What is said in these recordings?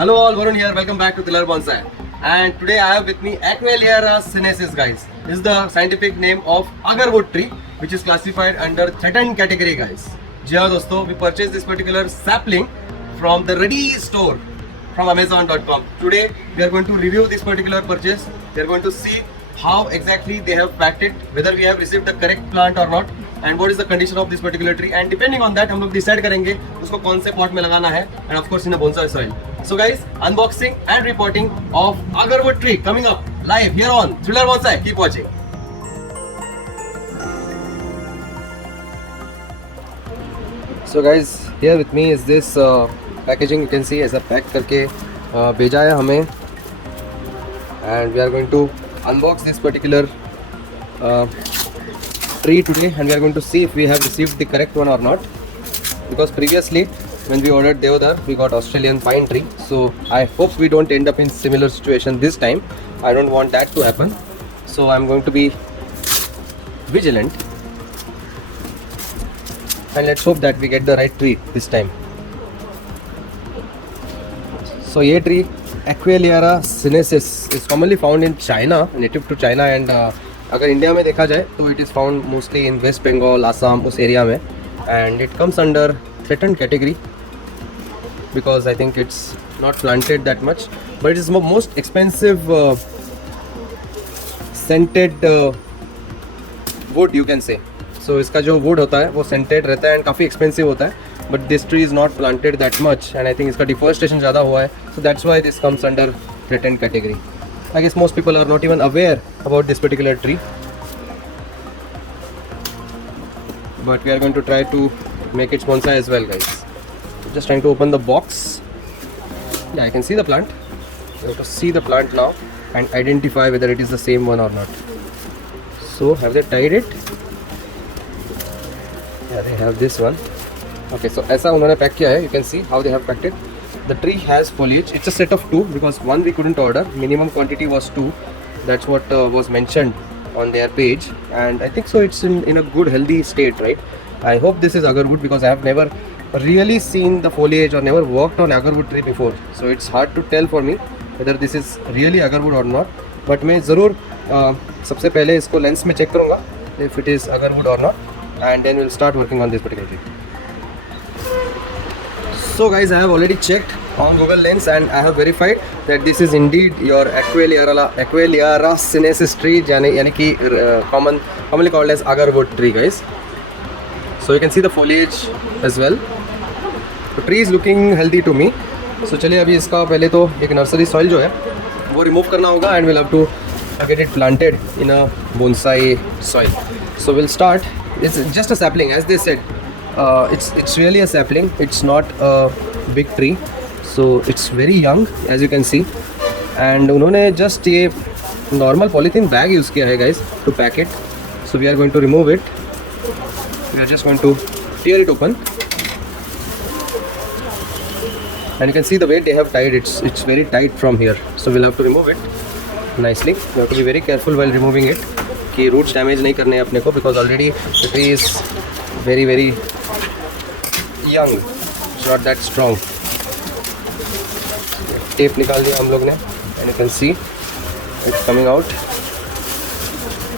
Hello all, Varun here. Welcome back to Tiller Bonsai. And today I have with me Aquilaria sinensis, guys. This is the scientific name of agarwood tree, which is classified under threatened category, guys. जी हाँ दोस्तों, we purchased this particular sapling from the ready store from Amazon.com. Today we are going to review this particular purchase. We are going to see how exactly they have packed it, whether we have received the correct plant or not, and what is the condition of this particular tree. And depending on that, हम लोग decide करेंगे उसको कौन से pot में लगाना है, and of course in a bonsai soil. So guys, unboxing and reporting of agarwood tree coming up live here on Thriller Bonsai. Keep watching. So guys, here with me is this packaging. You can see ऐसा pack करके भेजा है हमें, and we are going to unbox this particular tree today, and we are going to see if we have received the correct one or not, because previously when we ordered Deodar we got Australian pine tree. So I hope we don't end up in similar situation this time. I don't want that to happen, so I'm going to be vigilant, and let's hope that we get the right tree this time. So ये tree Aquilaria sinensis is commonly found in China, native to China, and अगर India में देखा जाए तो it is found mostly in West Bengal, Assam, उस area में, and it comes under threatened category because I think it's not planted that much, but it is most expensive scented wood, you can say. So इसका जो wood होता है वो scented रहता है and काफ़ी expensive होता है, but this tree is not planted that much, and I think इसका deforestation ज़्यादा हुआ है, so that's why this comes under threatened category. I guess most people are not even aware about this particular tree, but we are going to try to make its bonsai as well, guys. Just trying to open the box. Yeah, I can see the plant. You have to see the plant now and identify whether it is the same one or not. So have they tied it? Yeah, they have this one. Okay, so ऐसा उन्होंने pack किया है. You can see how they have packed it. The tree has foliage. It's a set of 2 because one we couldn't order. Minimum quantity was 2. That's what was mentioned on their page, and I think so it's in a good healthy state, right? I hope this is agarwood because I have never really seen the foliage or never worked on agarwood tree before, so it's hard to tell for me whether this is really agarwood or not. But मैं ज़रूर सबसे पहले इसको lens में check करूँगा if it is agarwood or not, and then we'll start working on this particular tree. So guys, I have already checked on Google Lens and I have verified that this is indeed your Aquilaria sinensis tree, यानी कि commonly called as agarwood tree, guys. So you can see the foliage as well. The tree is looking healthy to me. So चलिए अभी इसका पहले तो एक nursery soil जो है वो रिमूव करना होगा, and we'll have to get it planted in a bonsai soil. So we'll start. It's just a sapling, as they said. It's really a sapling. It's not a big tree, so it's very young, as you can see. And उन्होंने just ये normal polythene bag use किया है, guys, to pack it. So we are going to remove it. We are just going to tear it open, and you can see the way they have tied it. It's very tight from here, so we'll have to remove it nicely. We have to be very careful while removing it कि roots damage नहीं करने अपने को, because already the tree is very young. It's not that strong. Tape निकाल दिया हम लोग ने, and you can see it's coming out.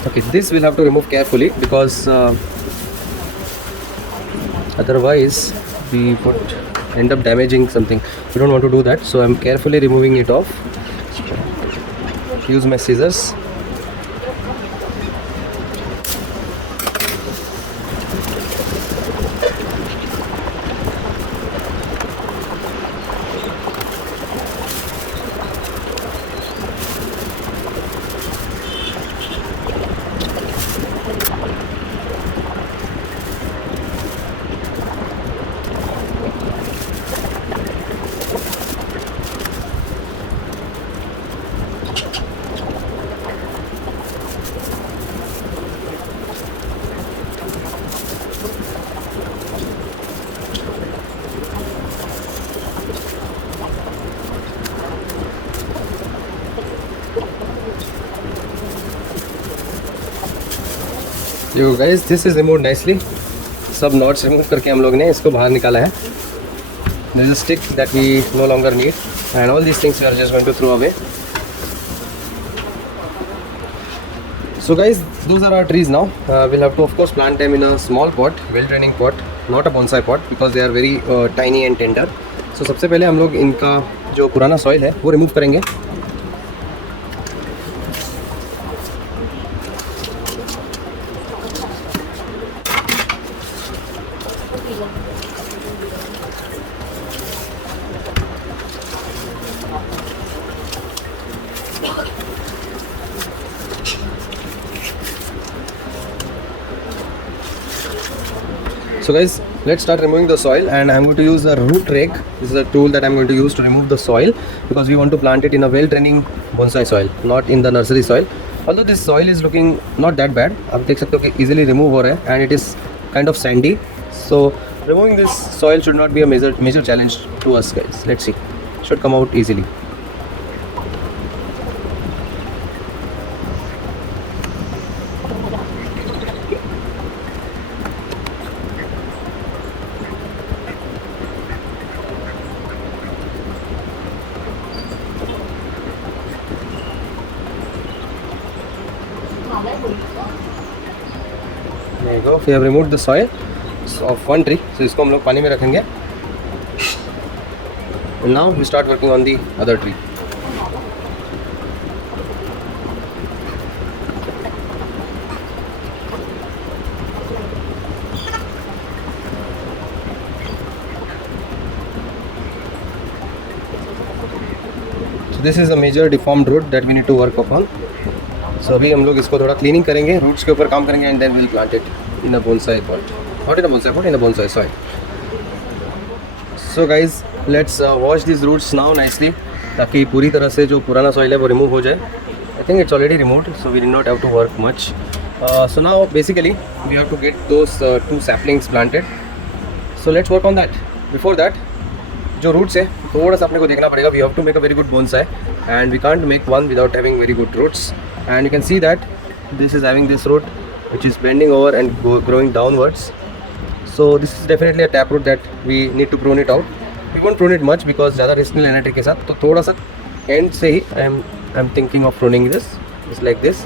Okay, this we'll have to remove carefully because otherwise we would end up damaging something. We don't want to do that, so I'm carefully removing it off. Use my scissors. You guys, this is removed nicely. सब knots remove करके हम लोग ने इसको बाहर निकाला है. There is a stick that we no longer need, and all these things we are just going to throw away. So guys, those are our trees now. We'll have to of course plant them in a small pot, well draining pot, not a bonsai pot, because they are very tiny and tender. So सबसे पहले हम लोग इनका जो पुराना soil है वो remove करेंगे. So guys, let's start removing the soil, and I'm going to use a root rake. This is a tool that I'm going to use to remove the soil, because we want to plant it in a well draining bonsai soil, not in the nursery soil. Although this soil is looking not that bad, आप देख सकते हो कि easily remove हो रहा है, and it is kind of sandy. So removing this soil should not be a major challenge to us guys. Let's see, should come out easily. There you go. We have removed the soil of one tree, so इसको हम लोग पानी में रखेंगे. And now we start working on the other tree. So this is a major deformed root that we need to work upon. So अभी हम लोग इसको थोड़ा क्लीनिंग करेंगे, रूट्स के ऊपर काम करेंगे, and then will plant it in a bonsai pot, not in a bonsai pot, in a bonsai soil. So guys, let's wash this roots now nicely, ताकि पूरी तरह से जो पुराना सॉइल है वो रिमूव हो जाए. I think it's already removed, so we did not have to work much. So now basically we have to get those 2 saplings planted. So let's work on that. Before that, जो roots है थोड़ा सा अपने को देखना पड़ेगा. We have to make a very good bonsai, and we can't make one without having very good roots. And you can see that this is having this root which is bending over and growing downwards. So this is definitely a tap root that we need to prune it out. We won't prune it much because ज़्यादा risk नहीं लेना tree के साथ. तो थोड़ा सा end से ही I'm thinking of pruning this, just like this,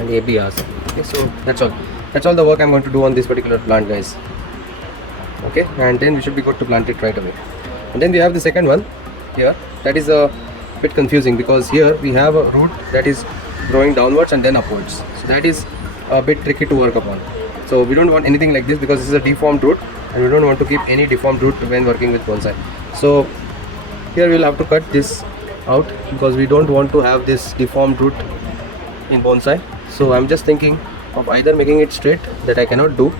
and ये भी आ सकता. Okay, so that's all the work I'm going to do on this particular plant, guys. Okay, and then we should be good to plant it right away. And then we have the second one here. That is a bit confusing because here we have a root that is growing downwards and then upwards. So that is a bit tricky to work upon. So we don't want anything like this because this is a deformed root, and we don't want to keep any deformed root when working with bonsai. So here we'll have to cut this out because we don't want to have this deformed root in bonsai. So I'm just thinking of either making it straight, that I cannot do.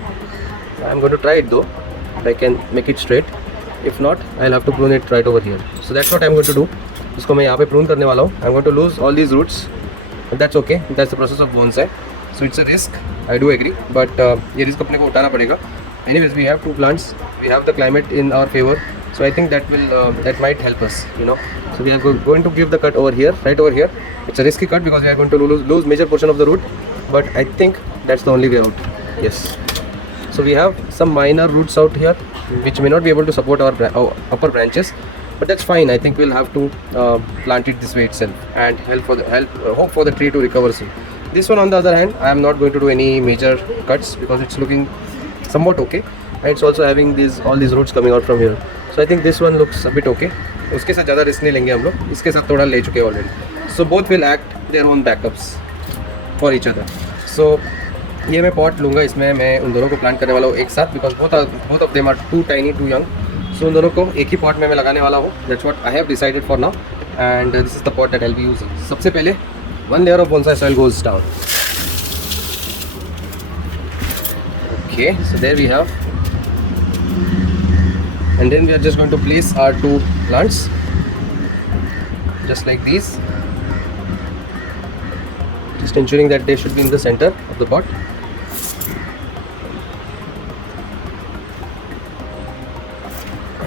I'm going to try it though, if I can make it straight. If not, I'll have to prune it right over here. So that's what I'm going to do. इसको मैं यहाँ पे prune करने वाला हूँ. I'm going to lose all these roots. But that's okay, that's the process of bonsai. So it's a risk, I do agree, but ये risk अपने को उठाना पड़ेगा. Anyways, we have 2 plants, we have the climate in our favor, so I think that might help us, you know. So we are going to give the cut over here, right over here. It's a risky cut because we are going to lose major portion of the root, but I think that's the only way out. Yes. So we have some minor roots out here which may not be able to support our upper branches. But that's fine. I think we'll have to plant it this way itself and hope for the tree to recover soon. This one on the other hand, I am not going to do any major cuts because it's looking somewhat okay, and it's also having all these roots coming out from here. So I think this one looks a bit okay. उसके साथ ज़्यादा risk नहीं लेंगे हम लोग, इसके साथ थोड़ा ले चुके हैं already. So both will act their own backups for each other. So ये मैं पॉट लूँगा, इसमें मैं उन दोनों को प्लांट करने वाला हूँ एक साथ, because both of them are too tiny, too young. So उन दोनों को एक ही पॉट में मैं लगाने वाला हूँ. That's what I have decided for now, and this is the pot that I'll be using. सबसे पहले 1 layer of bonsai soil goes down. Okay, so there we have, and then we are just going to place our 2 plants just like these, just ensuring that they should be in the center of the pot.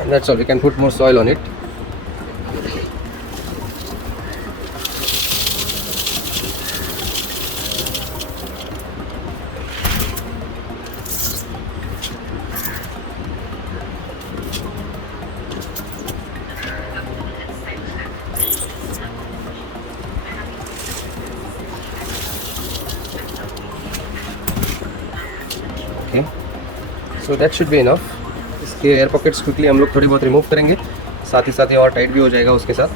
And that's all. We can put more soil on it. So that should be enough. इसके air pockets quickly हम लोग थोड़ी बहुत remove करेंगे, साथ ही साथ ये और टाइट भी हो जाएगा उसके साथ.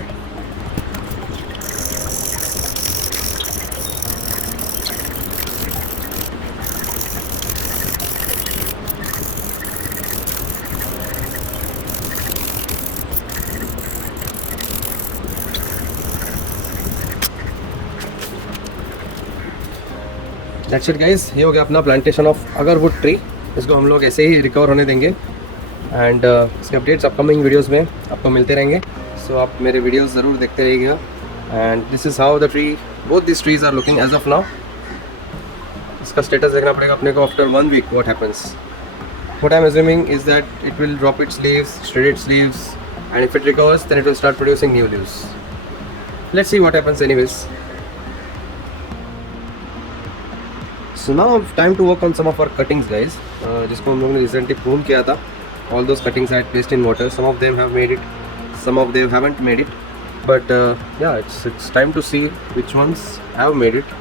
दैट्स इट गाइस, ये हो गया अपना प्लांटेशन ऑफ अगरवुड ट्री. इसको हम लोग ऐसे ही रिकवर होने देंगे एंड इसके अपडेट्स अपकमिंग वीडियोस में आपको मिलते रहेंगे. सो आप मेरे वीडियोस ज़रूर देखते रहिएगा. And this is how the tree, both this trees are looking as of now. इसका स्टेटस देखना पड़ेगा अपने को after 1 week. What happens, what I am assuming is that it will drop its leaves, shred its leaves, and if it recovers then it will start producing new leaves. Let's see what happens anyways. So now time to work on some of our cuttings guys, जिसको हम लोगों ने recently prune किया था. All those cuttings I had placed in water. Some of them have made it, some of them haven't made it. But yeah, it's time to see which ones have made it,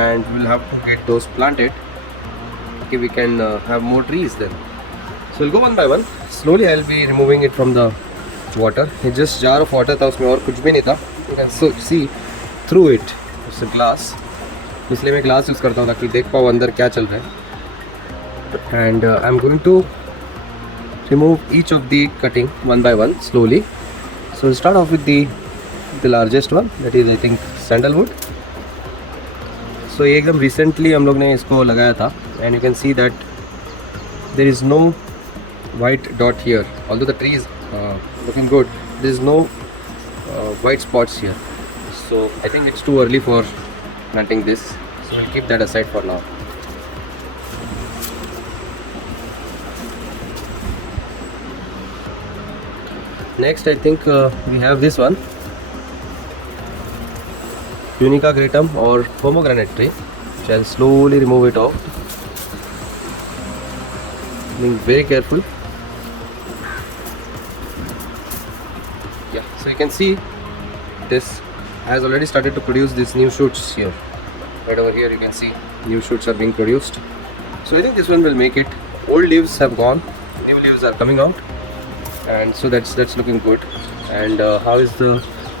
and we'll have to get those planted. Okay, we can have more trees then. So we'll go one by one. Slowly I'll be removing it from the water. It's just jar of water था, उसमें और कुछ भी नहीं था. You can see through it. It's a glass. इसलिए मैं glass use करता हूँ ताकि देख पाऊँ अंदर क्या चल रहा है. And I am going to remove each of the cutting one by one slowly. So start off with the largest one, that is I think sandalwood. So ये एकदम रिसेंटली हम लोग ने इसको लगाया था. And you can see that there is no white dot here, although the tree is looking good. There is no white spots here. So I think it's too early for planting this, so we'll keep that aside for now. Next I think we have this one, Tunica gratum or pomegranate tree, which I'll slowly remove it off, being very careful. Yeah, so you can see this has already started to produce these new shoots here. Right over here you can see new shoots are being produced. So I think this one will make it. Old leaves have gone, new leaves are coming out, and so that's looking good. And how is the,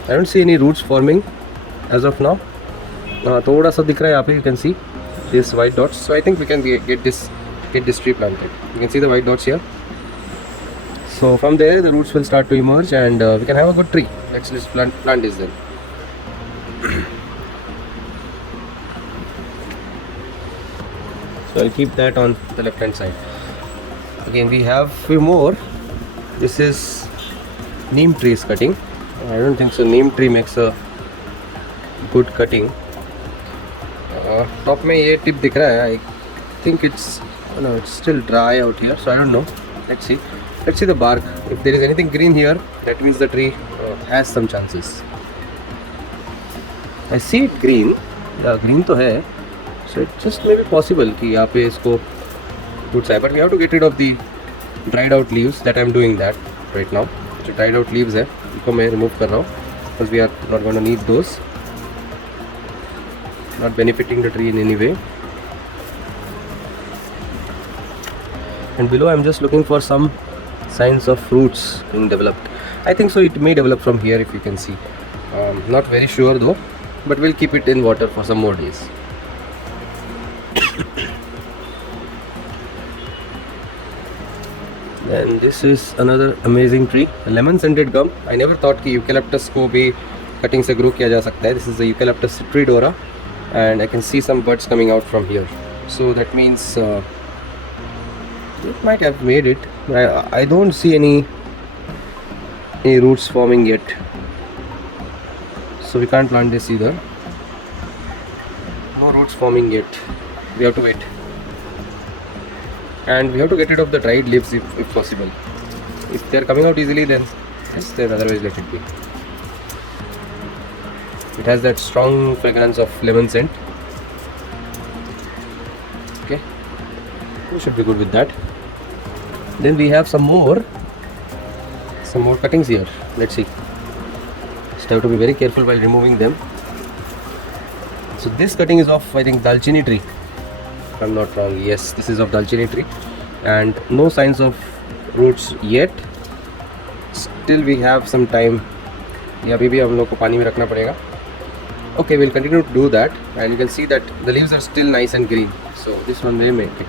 I don't see any roots forming as of now. thoda sa dikh raha hai yahan pe, you can see this white dots. So I think we can get this tree planted. You can see the white dots here. So from there the roots will start to emerge, and we can have a good tree. Let's plant this then. So I'll keep that on the left hand side. Again we have few more. This is neem trees cutting. I don't think so neem tree makes a good cutting. Top में ये tip दिख रहा है. I think it's still dry out here, so I don't know. Let's see the bark. If there is anything green here, that means the tree has some chances. I see it green. Yeah, green तो है. So it just may be possible कि यहाँ पे इसको good side, but we have to get rid of the dried out leaves. That I'm doing that right now. जो dried out leaves है उनको मैं remove कर रहा हूँ, because we are not going to need those. Not benefiting the tree in any way. And below I'm just looking for some signs of fruits being developed. I think so it may develop from here, if you can see. Not very sure though, but we'll keep it in water for some more days. And this is another amazing tree, a lemon scented gum. I never thought कि eucalyptus को भी cutting से grow किया जा सकता है. This is the eucalyptus citridora, and I can see some buds coming out from here. So that means it might have made it. I don't see any roots forming yet, so we can't plant this either. No roots forming yet. We have to wait. And we have to get rid of the dried leaves if possible. If they are coming out easily, then yes, then otherwise let it be. It has that strong fragrance of lemon scent. Okay, we should be good with that. Then we have some more cuttings here. Let's see. Just have to be very careful while removing them. So this cutting is of, I think, dalchini tree. If I'm not wrong, yes, this is of dalchini tree. and no signs of roots yet. Still we have some time. ये अभी भी हम लोग को पानी में रखना पड़ेगा. Okay, we'll continue to do that, and you can see that the leaves are still nice and green. So this one may make it.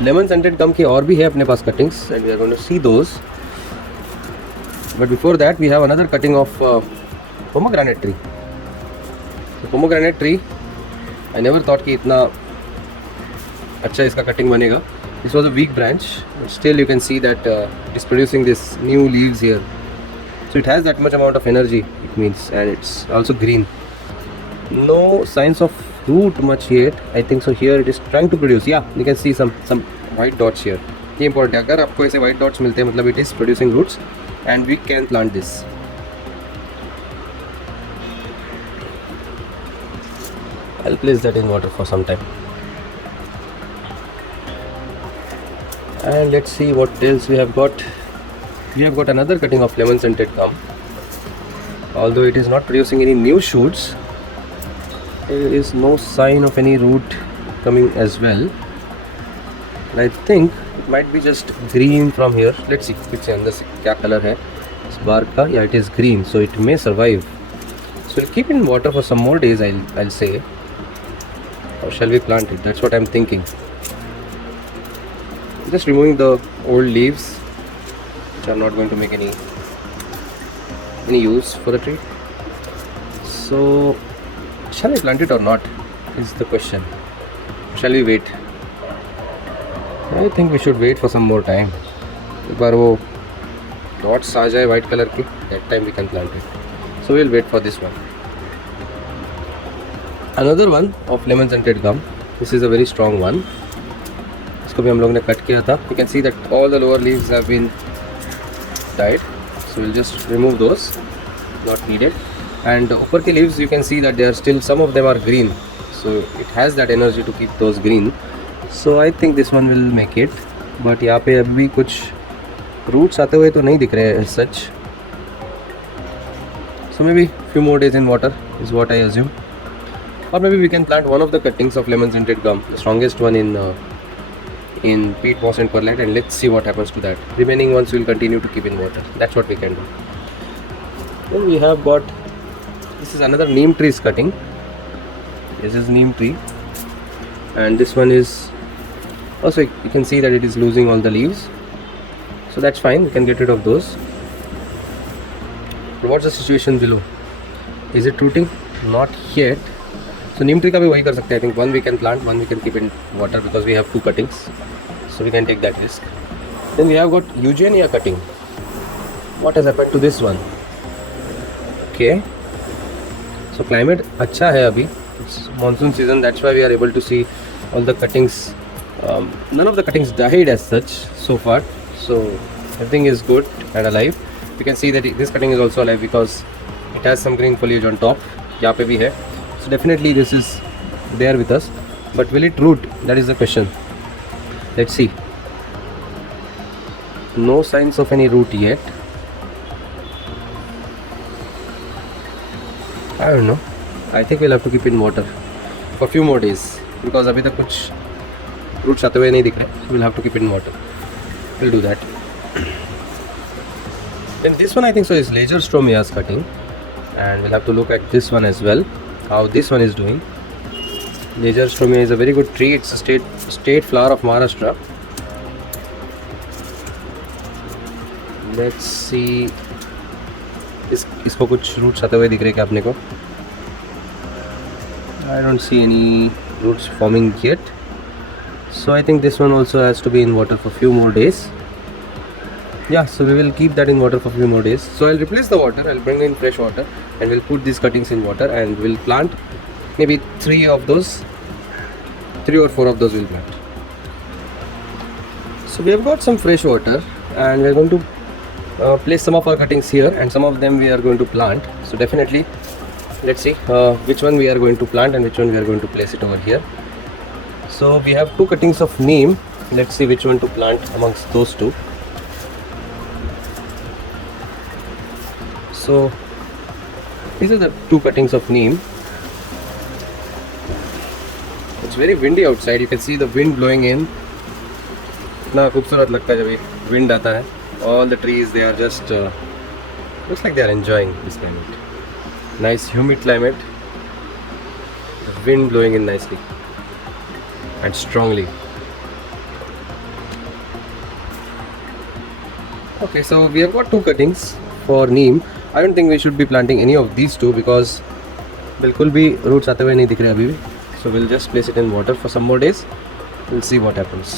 Lemon scented gum के और भी है अपने पास cuttings, and we are going to see those. But before that, we have another cutting of pomegranate tree. So pomegranate tree, I never thought कि इतना अच्छा इसका cutting बनेगा. This was a weak branch, but still you can see that it is producing this new leaves here. So it has that much amount of energy, it means, and it's also green. No signs of root much yet. I think so. Here it is trying to produce. Yeah, you can see some white dots here. ये important है. अगर आपको ऐसे white dots मिलते हैं, मतलब it is producing roots, and we can plant this. I'll place that in water for some time. And let's see what else we have got. We have got another cutting of lemon scented gum. Although it is not producing any new shoots, there is no sign of any root coming as well. And I think it might be just green from here. Let's see which अंदर से क्या color है इस bark का. Yeah, it is green, so it may survive. So we'll keep it in water for some more days, I'll say. Or shall we plant it? That's what I'm thinking. Just removing the old leaves, which are not going to make any use for the tree. So shall I plant it or not is the question. Shall we wait? I think we should wait for some more time. एक बार वो dots आ जाए white color की, that time we can plant it. So we'll wait for this one. Another one of lemon scented gum. This is a very strong one. इसको भी हम लोग ने cut किया था. You can see that all the lower leaves have been died. So we'll just remove those, not needed. And ऊपर के leaves, you can see that they are still, some of them are green, so it has that energy to keep those green. So I think this one will make it. But यहाँ पे अभी कुछ roots आते हुए तो नहीं दिख रहे हैं as such. So maybe few more days in water is what I assume. Or maybe we can plant one of the cuttings of lemon scented gum, the strongest one in peat moss and perlite, and let's see what happens to that. Remaining ones will continue to keep in water. That's what we can do. Then we have got, this is another neem tree's cutting. This is neem tree, and this one is also, you can see that it is losing all the leaves, so that's fine. We can get rid of those. But what's the situation below? Is it rooting? Not yet. So neem tree का भी वही कर सकते हैं. I think one we can plant, one we can keep in water because we have two cuttings, so we can take that risk. Then we have got eugenia cutting. What has happened to this one? Okay, so climate अच्छा है अभी. It's monsoon season, that's why we are able to see all the cuttings. None of the cuttings died as such so far, so everything is good and alive. You can see that this cutting is also alive because it has some green foliage on top. यहाँ पे भी है. So definitely this is there with us, but will it root? That is the question. Let's see. No signs of any root yet. I don't know. I think we'll have to keep in water for a few more days because अभी तक कुछ roots आते हुए नहीं दिख रहे. So we'll have to keep in water. We'll do that. Then this one I think so is Lagerstromia's cutting, and we'll have to look at this one as well. How this one is doing. Lagerstomia is a very good tree. It's a state flower of Maharashtra. Let's see. इसको कुछ roots आते हुए दिख रहे क्या अपने को? I don't see any roots forming yet. So I think this one also has to be in water for a few more days. Yeah, so we will keep that in water for a few more days. So I'll replace the water, I'll bring in fresh water, and we'll put these cuttings in water, and we'll plant maybe 3 or 4 of those we'll plant. So we have got some fresh water, and we're going to place some of our cuttings here, and some of them we are going to plant. So definitely, let's see which one we are going to plant and which one we are going to place it over here. So we have 2 cuttings of neem. Let's see which one to plant amongst those 2. So these are the 2 cuttings of neem. it's very windy outside. You can see the wind blowing in. इतना खूबसूरत लगता है जब ये wind आता है. All the trees, they are just looks like they are enjoying this climate. Nice humid climate. The wind blowing in nicely and strongly. Okay, so we have got 2 cuttings for neem. I don't think we should be planting any of these 2 because बिल्कुल भी roots आते हुए नहीं दिख रहे अभी भी. So we'll just place it in water for some more days. We'll see what happens.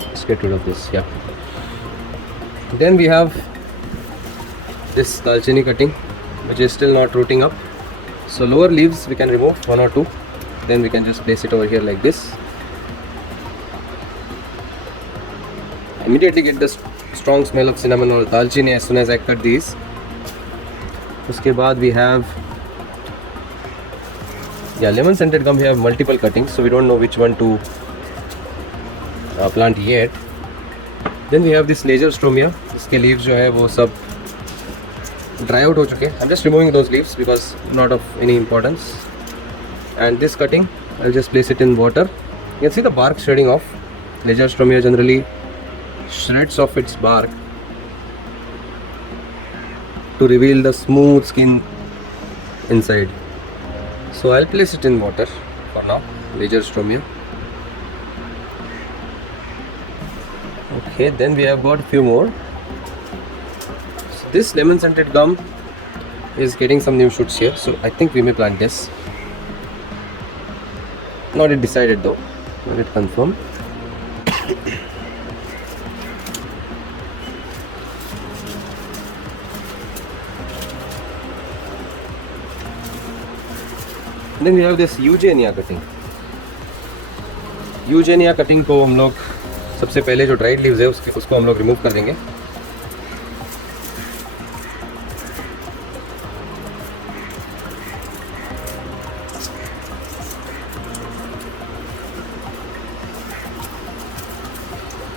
Let's get rid of this. Yeah. Then we have this dalchini cutting, which is still not rooting up. So lower leaves we can remove 1 or 2. Then we can just place it over here like this. Immediately get the strong smell of cinnamon or dalchini as soon as I cut these. उसके बाद we have lemon scented gum. We have multiple cuttings, so we don't know which one to plant yet. Then we have this Lagerstromia. इसके leaves जो है वो सब dry out हो चुके हैं. I'm just removing those leaves because not of any importance. And this cutting, I'll just place it in water. You can see the bark shredding off. Lagerstromia generally shreds off its bark to reveal the smooth skin inside. So I'll place it in water for now. Lagerstromia. Okay, then we have got a few more. So this lemon scented gum is getting some new shoots here, so I think we may plant this. Not yet decided though, not yet confirmed. Then we have this eugenia cutting. Eugenia cutting को हम लोग सबसे पहले जो dried leaves है उसको हम लोग रिमूव कर देंगे.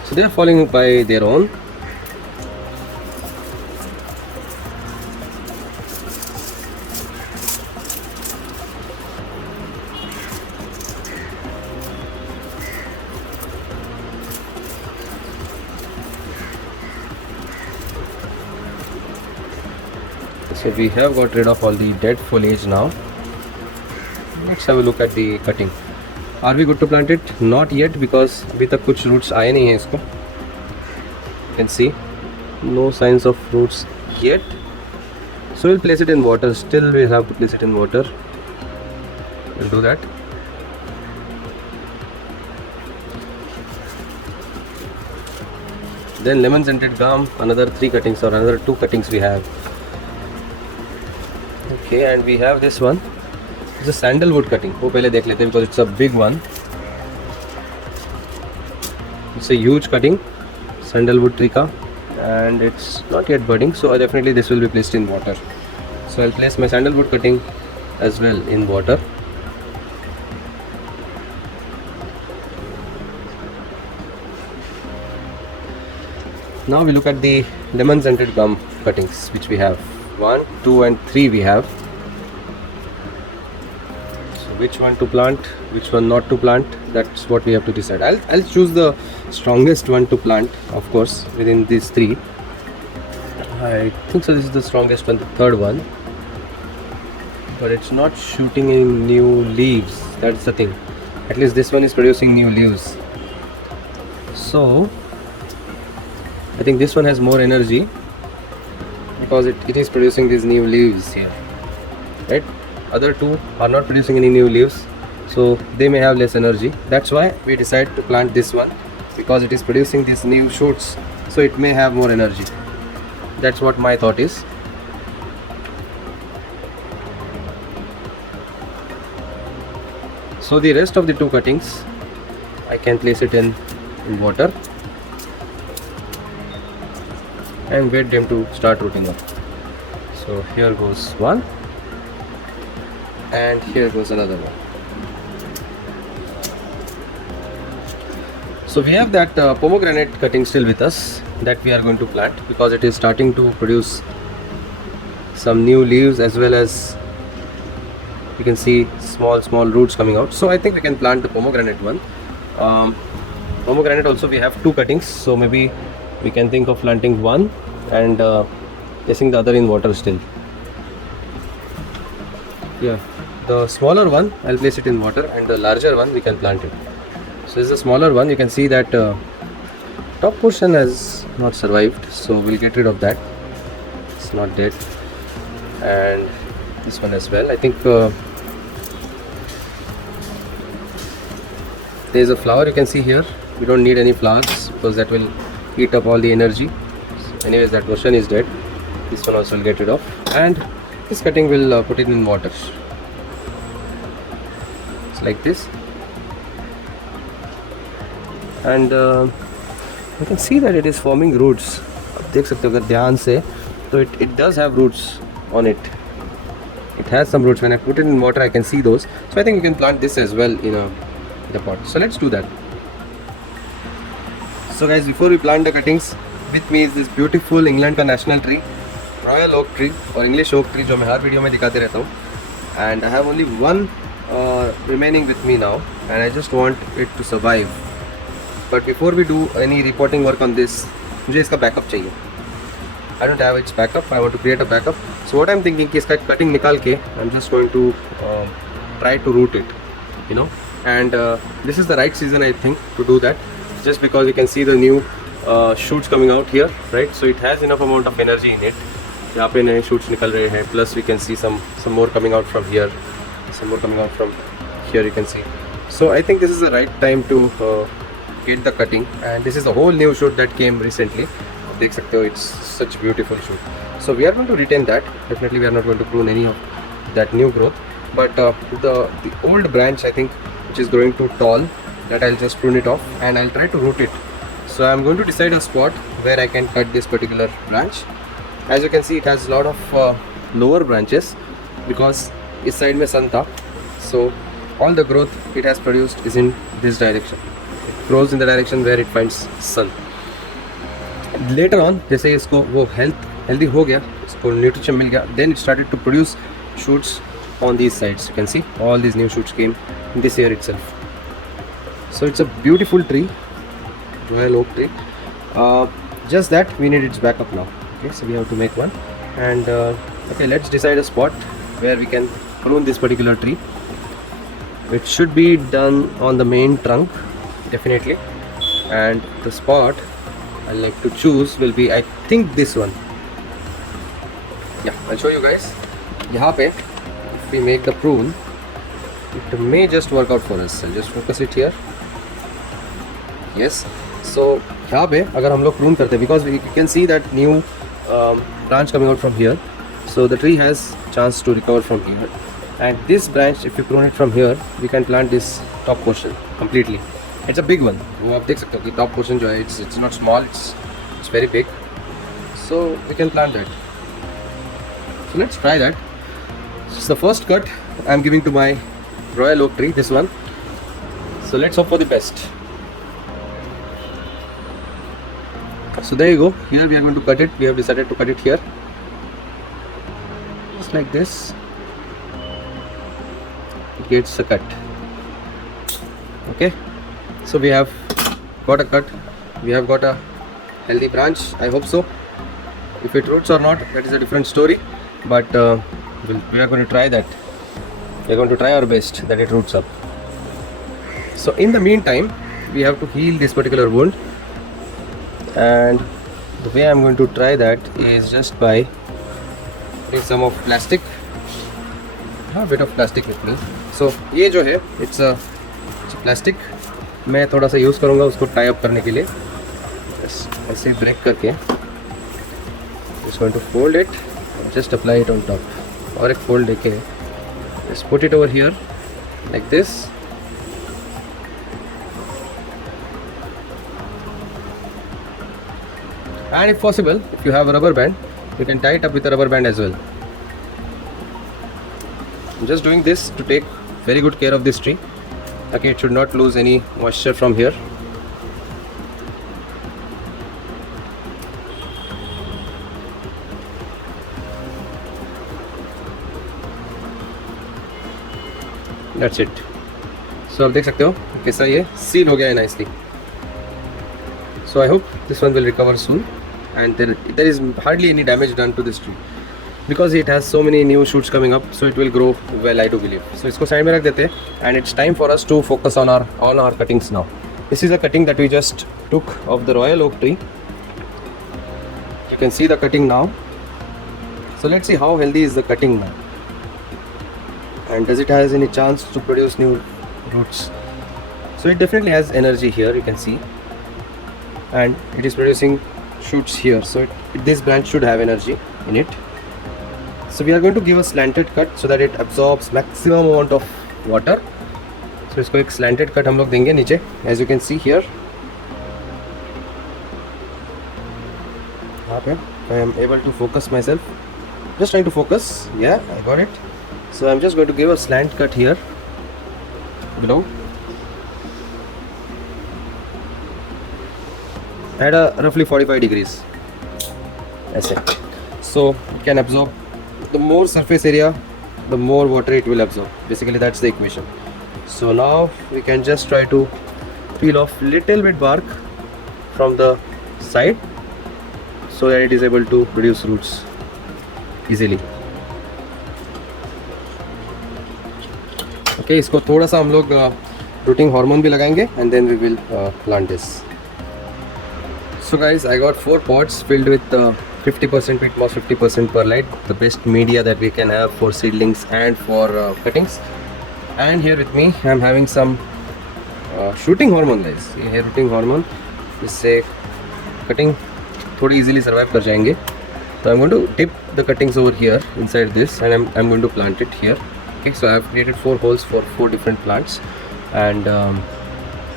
So they are falling by their own. So we have got rid of all the dead foliage now. Let's have a look at the cutting. Are we good to plant it? Not yet because अभी तक कुछ roots आए नहीं हैं इसको. You can see no signs of roots yet. So we'll place it in water. Still we have to place it in water. We'll do that. Then lemon scented gum, another 3 cuttings or another 2 cuttings we have. Okay, and we have this one. It's a sandalwood cutting. वो पहले देख लेते हैं because it's a big one. It's a huge cutting, sandalwood tree का, and it's not yet budding. So definitely this will be placed in water. So I'll place my sandalwood cutting as well in water. Now we look at the lemon scented gum cuttings which we have. 1, 2 and 3 we have. So which one to plant, which one not to plant, that's what we have to decide. I'll choose the strongest one to plant, of course, within these 3. I think so this is the strongest one, the third one. But it's not shooting any new leaves, that's the thing. At least this one is producing new leaves. So I think this one has more energy because it is producing these new leaves here, right? Other 2 are not producing any new leaves, so they may have less energy. That's why we decide to plant this one, because it is producing these new shoots, so it may have more energy. That's what my thought is. So the rest of the 2 cuttings I can place it in water and wait them to start rooting up. So here goes one and here goes another one. So we have that pomegranate cutting still with us that we are going to plant because it is starting to produce some new leaves, as well as you can see small roots coming out. So I think we can plant the pomegranate one. Pomegranate also we have 2 cuttings, so maybe we can think of planting one and placing the other in water still. Yeah, the smaller one I'll place it in water, and the larger one we can plant it. So this is the smaller one. You can see that top portion has not survived, so we'll get rid of that. It's not dead. And this one as well. I think there is a flower you can see here. We don't need any flowers because that will eat up all the energy. So anyways, that version is dead. This one also will get rid of, and this cutting will put it in water. It's like this, and you can see that it is forming roots. आप देख सकते हो अगर ध्यान से, तो it does have roots on it. It has some roots. When I put it in water, I can see those. So I think you can plant this as well in a pot. So let's do that. So guys, before we plant the cuttings, with me is this beautiful England का national tree, Royal Oak Tree or English Oak Tree, जो मैं हर video में दिखाते रहता हूँ. And I have only one remaining with me now, and I just want it to survive. But before we do any reporting work on this, मुझे इसका backup चाहिए. I don't have its backup. I want to create a backup. So what I'm thinking कि इसका cutting निकाल के I'm just going to try to root it, you know. And this is the right season I think to do that, just because you can see the new shoots coming out here, right? So it has enough amount of energy in it. यहाँ पे नए shoots निकल रहे हैं. Plus we can see some more coming out from here, some more coming out from here. You can see. So I think this is the right time to get the cutting. And this is a whole new shoot that came recently. देख सकते हो, it's such beautiful shoot. So we are going to retain that. Definitely we are not going to prune any of that new growth. But the old branch I think, which is growing too tall, that I'll just prune it off and I'll try to root it. So I'm going to decide a spot where I can cut this particular branch. As you can see, it has a lot of lower branches because इस side में sun था. So all the growth it has produced is in this direction. It grows in the direction where it finds sun. Later on, जैसे इसको वो healthy हो गया, इसको nutrition मिल गया, then it started to produce shoots on these sides. You can see all these new shoots came in this year itself. So it's a beautiful tree, Royal Oak Tree. Just that we need its backup now. Okay, so we have to make one. And okay, let's decide a spot where we can prune this particular tree. It should be done on the main trunk, definitely. And the spot I like to choose will be, I think, this one. Yeah, I'll show you guys. यहाँ पे, if we make the prune, it may just work out for us. I'll just focus it here. Yes. So यहाँ पे अगर हम लोग prune करते हैं, because you can see that new branch coming out from here, so the tree has chance to recover from here. And this branch, if you prune it from here, we can plant this top portion completely. It's a big one. वो आप देख सकते हो कि top portion जो है, it's not small, it's very big. So we can plant that. So let's try that. It's the first cut I'm giving to my Royal Oak Tree, this one. So let's hope for the best. So there you go. Here we are going to cut it. We have decided to cut it here, just like this. It gets a cut. Okay. So we have got a cut. We have got a healthy branch. I hope so. If it roots or not, that is a different story. But we are going to try that. We are going to try our best that it roots up. So in the meantime, we have to heal this particular wound. And the way I'm going to try that is just by putting some of plastic. I have a bit of plastic with me. So ये जो है, it's a plastic. मैं थोड़ा सा use करूँगा उसको tie up करने के लिए. ऐसे break करके just going to fold it and just apply it on top. और एक fold देके just put it over here like this. And if possible, if you have a rubber band, you can tie it up with a rubber band as well. I'm just doing this to take very good care of this tree. Okay, it should not lose any moisture from here. That's it. So आप देख सकते हो कैसा ये seal हो गया है nicely. So I hope this one will recover soon, and there is hardly any damage done to this tree because it has so many new shoots coming up, so it will grow well, I do believe. So इसको side में रख देते हैं, and it's time for us to focus on our cuttings now. This is a cutting that we just took of the royal oak tree. You can see the cutting now. So let's see how healthy is the cutting now, and does it has any chance to produce new roots. So it definitely has energy here, you can see, and it is producing shoots here, so this branch should have energy in it. So we are going to give a slanted cut so that it absorbs maximum amount of water. So इसको एक slanted cut हम लोग देंगे नीचे, as you can see here. यहाँ पे I am able to focus myself. Just trying to focus. Yeah, I got it. So I'm just going to give a slant cut here below at a roughly 45 degrees. That's it. So it can absorb, the more surface area, the more water it will absorb. Basically that's the equation. So now we can just try to peel off little bit bark from the side so that it is able to produce roots easily. Okay, इसको थोड़ा सा हम लोग rooting hormone भी लगाएंगे, and then we will plant this. So guys, I got 4 pots filled with 50% peat moss, 50% perlite, the best media that we can have for seedlings and for cuttings. And here with me I am having some shooting hormone guys. ये है rooting hormone, इससे cutting थोड़ी easily survive कर जाएंगे. So I'm going to dip the cuttings over here inside this, and I'm going to plant it here. Okay, so I have created 4 holes for 4 different plants, and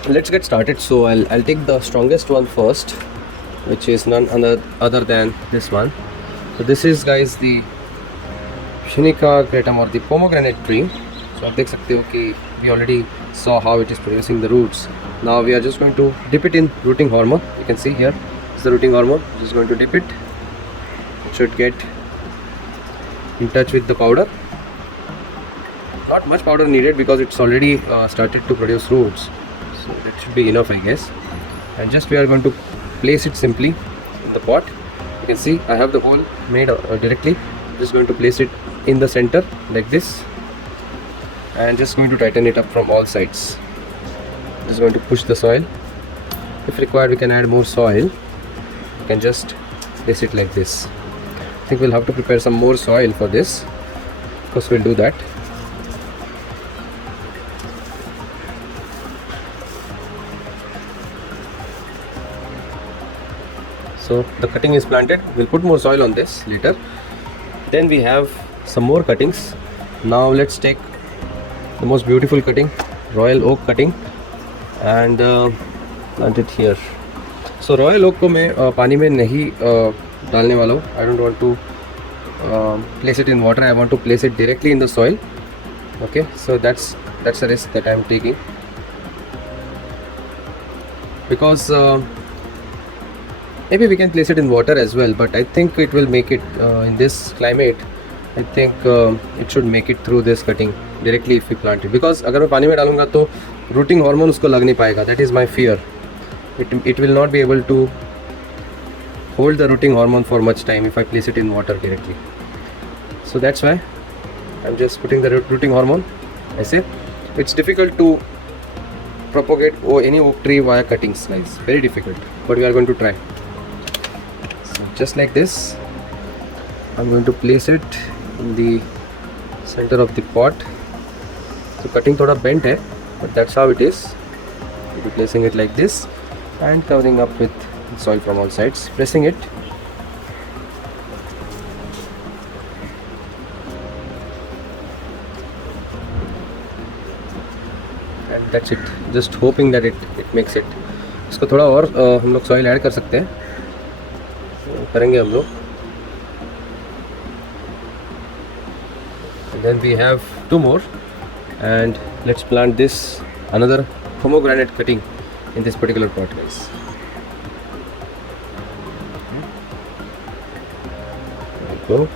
let's get started. So I'll take the strongest one first, which is none other than this one. So this is guys the Shinica cretum, or the pomegranate tree. So आप देख सकते हो कि we already saw how it is producing the roots. Now we are just going to dip it in rooting hormone. You can see here is the rooting hormone. Just going to dip it. It should get in touch with the powder. Not much powder needed because it's already started to produce roots, so that should be enough, I guess. And just we are going to place it simply in the pot. You can see I have the hole made directly. Just going to place it in the center like this, and just going to tighten it up from all sides. Just going to push the soil. If required, we can add more soil. You can just place it like this. I think we'll have to prepare some more soil for this. Of course, we'll do that. So the cutting is planted. We'll put more soil on this later. Then we have some more cuttings. Now let's take the most beautiful cutting, royal oak cutting, and plant it here. So royal oak को मैं पानी में नहीं डालने वाला हूँ. I don't want to place it in water. I want to place it directly in the soil. Okay, so that's a risk that I am taking, because maybe we can place it in water as well, but I think it will make it in this climate. I think it should make it through this cutting directly if we plant it, because अगर मैं पानी में डालूंगा तो rooting hormone उसको लग नहीं पाएगा. That is my fear. It will not be able to hold the rooting hormone for much time if I place it in water directly. So that's why I'm just putting the rooting hormone. I say it's difficult to propagate any oak tree via cuttings, guys. Very difficult, but we are going to try. So just like this, I'm going to place it in the center of the pot. So cutting thoda bent hai, but that's how it is. We'll be placing it like this and covering up with soil from all sides, pressing it. And that's it. Just hoping that it makes it. इसको थोड़ा और हम लोग soil add कर सकते हैं, करेंगे हम लोग. And then we have 2 more, and let's plant this another pomegranate cutting in this particular pot, guys. There we go.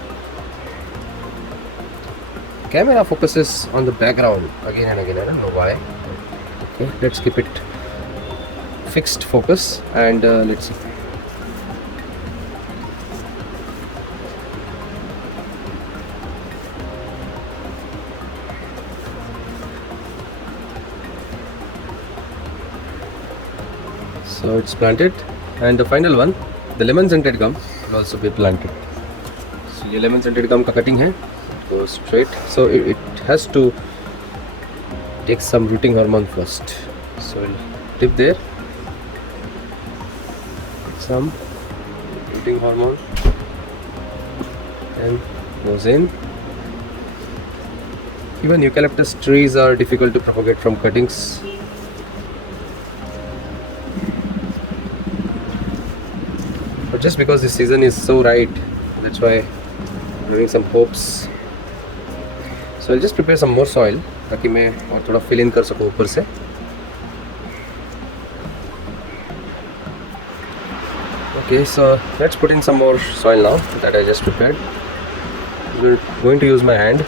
camera focuses on the background again and again. I don't know why. Okay, let's keep it fixed focus and let's see. So it's planted, and the final one, the lemon scented gum, will also be planted. So ये lemon scented gum का cutting है, go straight. So it has to take some rooting hormone first. So we'll dip there, some rooting hormone, then goes in. Even eucalyptus trees are difficult to propagate from cuttings. But just because this season is so right, that's why I'm having some hopes. So I'll just prepare some more soil ताकि मैं और थोड़ा fill in कर सकूँ ऊपर से. Okay, so let's put in some more soil now that I just prepared. We're going to use my hand.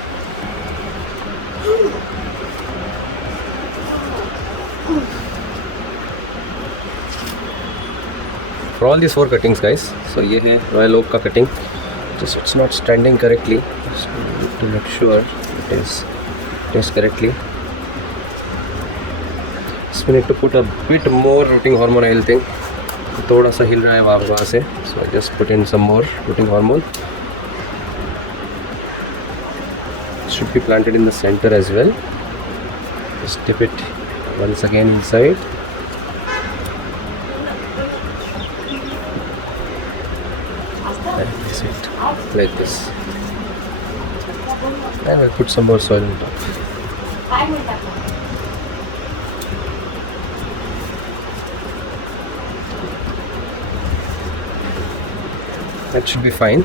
For all these 4 cuttings, guys. So ये है royal oak का cutting. Just it's not standing correctly. Just need to make sure it is placed correctly. So we need to put a bit more rooting hormone, I think. थोड़ा सा हिल रहा है वहाँ से. So I just put in some more rooting hormone. It should be planted in the center as well. Just dip it once again inside. And place it like this. And we'll put some more soil on top. That should be fine.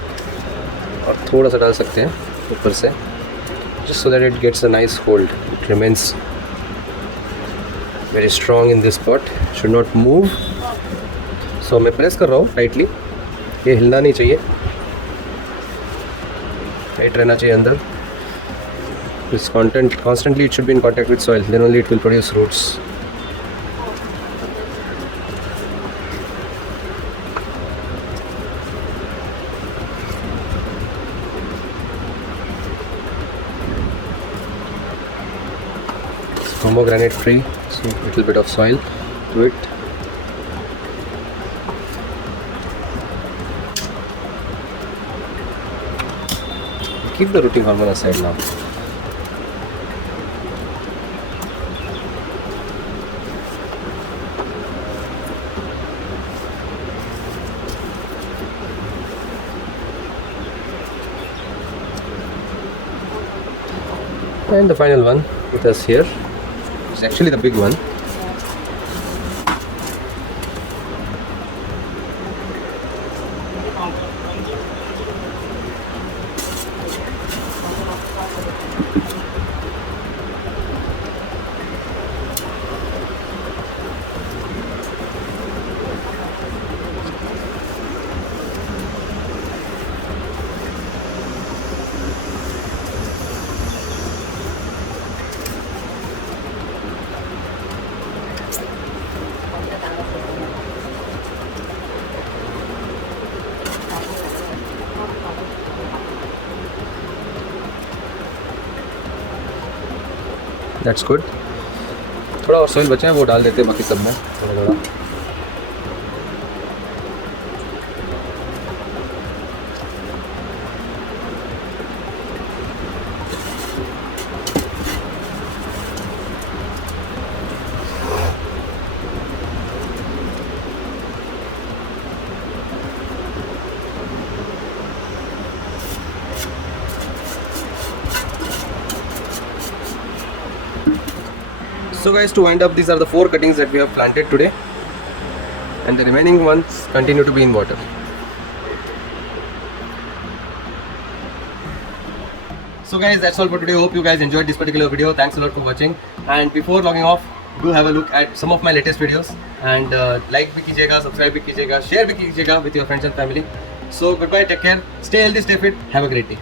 और थोड़ा सा डाल सकते हैं ऊपर से, just so that it gets a nice hold. It remains very strong in this pot. Should not move. So मैं press कर रहा हूँ tightly. ये हिलना नहीं चाहिए. Tight रहना चाहिए अंदर. This constantly it should be in contact with soil. Then only it will produce roots. Pomegranate tree, so a little bit of soil to it. Keep the rooting hormone aside now. And the final one with us here. It's actually the big one. That's good. थोड़ा और soil बचा है वो डाल देते हैं बाकी सब में थोड़ा. So guys, to wind up, these are the 4 cuttings that we have planted today, and the remaining ones continue to be in water. So guys, that's all for today. Hope you guys enjoyed this particular video. Thanks a lot for watching, and before logging off, do have a look at some of my latest videos, and like भी कीजिएगा, subscribe भी कीजिएगा, share भी कीजिएगा with your friends and family. So goodbye, take care, stay healthy, stay fit, have a great day.